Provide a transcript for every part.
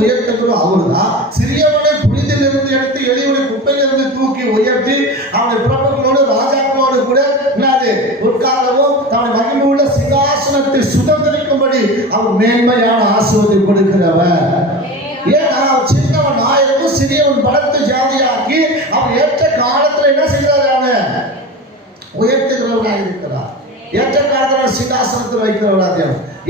உயர்த்துகிறோம் அவர்தான். சிறியவனை புனிதிலிருந்து எடுத்து எளியவனை குப்பையிலிருந்து தூக்கி உயர்த்தி அவனை பிரபுக்களோடு ராஜாக்களோடு கூட என்னது உட்காரவும் தன்னை மகிமையுள்ள சிங்காசனத்தை சுதந்திரிக்கும்படி அவர் மேன்மையான ஆசீர்வாதத்தை கொடுக்கிறவர். ஏன்னா அவர் சின்னவன் ஆயிரமும் சிறியவன் பலத்த ஜாதியாக்கி அவன் ஏற்ற காலத்துல என்ன செய்கிறார்? அவன் உயர்த்துகிறவனாக இருக்கிறார். ஏற்ற காலத்தில் சிங்காசனத்தில் வைக்கிறவனாக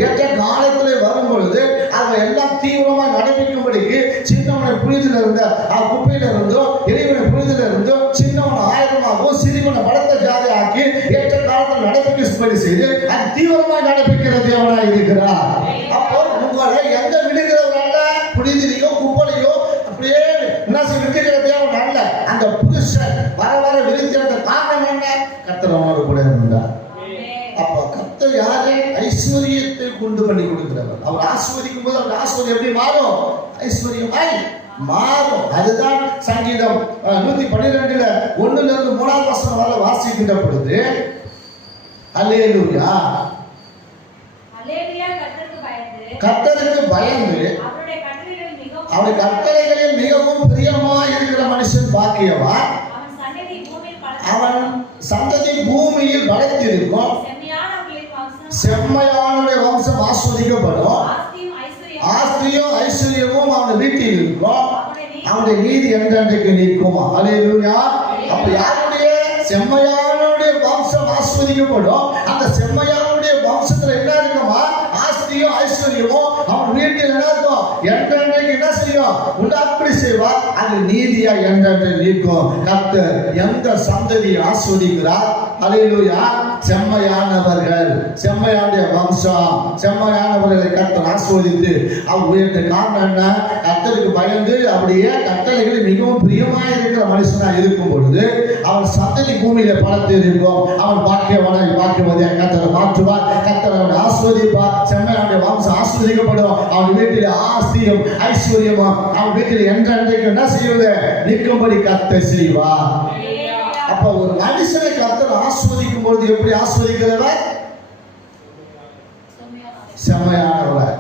ஏற்ற காலத்தில் வரும் பொழுது அவங்க எல்லாம் தீவிரமாக நடப்பிக்கும்படிக்கு சின்னவனை புனிதில் இருந்த குப்பையில இருந்தோ எளிவனை புனிதில் இருந்தோ சின்னவனை ஆயிரமாகவும் சிறியவனை பலத்த ஜாதி ஆக்கி ஏற்ற காலத்தில் நடப்பிக்கும்படி செய்து அது தீவிரமாக நடப்பிக்கிற தேவனாக இருக்கிறார். அப்போ உங்களை எங்க விடுகிறவனால புனிதிலையோ குப்பையிலையோ அப்படியே என்ன செய்ய விட்டுக்கிற தேவன் அல்ல. அந்த புருஷன் வர வர விரித்திருந்த காரணம் என்ன? கர்த்தர் அவனோடு கூட இருந்தார். அப்ப கர்த்தர் யாரை? ஐஸ்வர்யத்தை கொண்டு பண்ணி கொடுக்கிறவர். அவர் ஆசீர்வதிக்கும் போது அவர் ஆசீர்வாதம் எப்படி மாறும்? ஐஸ்வர்யமாய் மாறும். அதுதான் சங்கீதம் 112 1-3 வரை வாசிக்கின்ற பொழுது அல்லேலூயா கர்த்தருக்கு பயந்து அவருடைய கட்டளைகளில் மிகவும் பிரியமாய் இருக்கிற மனுஷன் பாக்கியவான். அவன் சந்ததி பூமியில் பலத்திருக்கும். செம்மையானுடைய வம்சம் ஆஸ்வதிக்கப்படும். ஆஸ்திரியும் ஐஸ்வர்யமும் அவன் வீட்டில் இருக்கும். அவனுடைய நீதி என்றென்றைக்கு நிற்கும். அல்லேலூயா. அப்ப யாருடைய? செம்மையானுடைய வம்சம் ஆஸ்வதிக்கப்படும். அந்த செம்மையானுடைய வம்சத்துல என்ன இருக்குமா? ஆஸ்திரியும் ஐஸ்வர்யமும் அவன் வீட்டில் என்ன இருக்கும்? என்றென்றைக்கு என்ன செய்யும்? உண்டாப்படி செய்வார். அது நீதியா என்றென்றைக்கு நிற்கும். கர்த்தர் எந்த சந்ததியை ஆஸ்வதிக்கிறார்? அல்லேலூயா. செம்மையானவர்கள், செம்மையானுடைய வம்சம், செம்மையானவர்களை கர்த்தர் ஆஸ்வதித்து அவர் உயர்ந்த காரணம் என்ன? கர்த்தருக்கு பயந்து அப்படியே கட்டளைகளை மிகவும் பிரியமாக இருக்கிற மனுஷனா இருக்கும் பொழுது அவன் சந்ததி பூமியில பலத்து இருக்கும். அவன் பாக்கியவனாய் பாக்கியவதியாக கர்த்தரை மாற்றுவார். கர்த்தர் அவனை ஆஸ்வதிப்பார். செம்மையானுடைய வம்சம் ஆஸ்வதிக்கப்படும். அவன் வீட்டில் ஆஸ்தியும் ஐஸ்வர்யமும் அவன் வீட்டில் என்றென்றைக்கு என்ன செய்வது? நிற்கும்படி கர்த்தர் செய்வார். அப்ப ஒரு மனுஷனை கர்த்தர் ஆஸ்வதிக்கும் பொழுது எப்படி ஆஸ்வதிக்கிறவர்? செம்மையானவர்.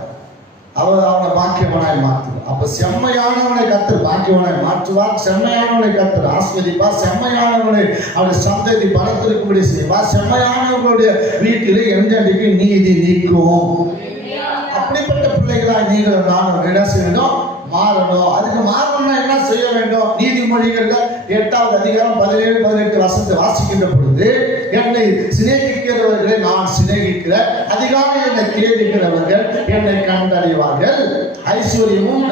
அவர் அவனை பாக்கியவனாய் மாற்றுவார். அப்ப செம்மையானவனை கர்த்தர் பாக்கியவனாய் மாற்றுவார். செம்மையானவனை கர்த்தர் ஆஸ்வதிப்பார். செம்மையானவனை அவருடைய சந்ததி பலத்திற்கும்படி செய்வார். செம்மையானவர்களுடைய வீட்டிலே என்றென்றைக்கு நீதி நிற்கும். அப்படிப்பட்ட பிள்ளைகளாய் நீங்கள் நானும் என்ன செய்யணும்? மாறணும். அதுக்கு மாறணும்னா என்ன செய்ய வேண்டும்? நீதிமொழிகள் 8வது அதிகாரம் 17-18 வாசிக்கின்ற பொழுது என்னை சிநேகிக்கிறவர்களை நான் சிநேகிக்கிறேன், அதிகாலை என்னை தேடுகிறவர்கள் என்னை கண்டறிவார்கள். ஐஸ்வர்யமும்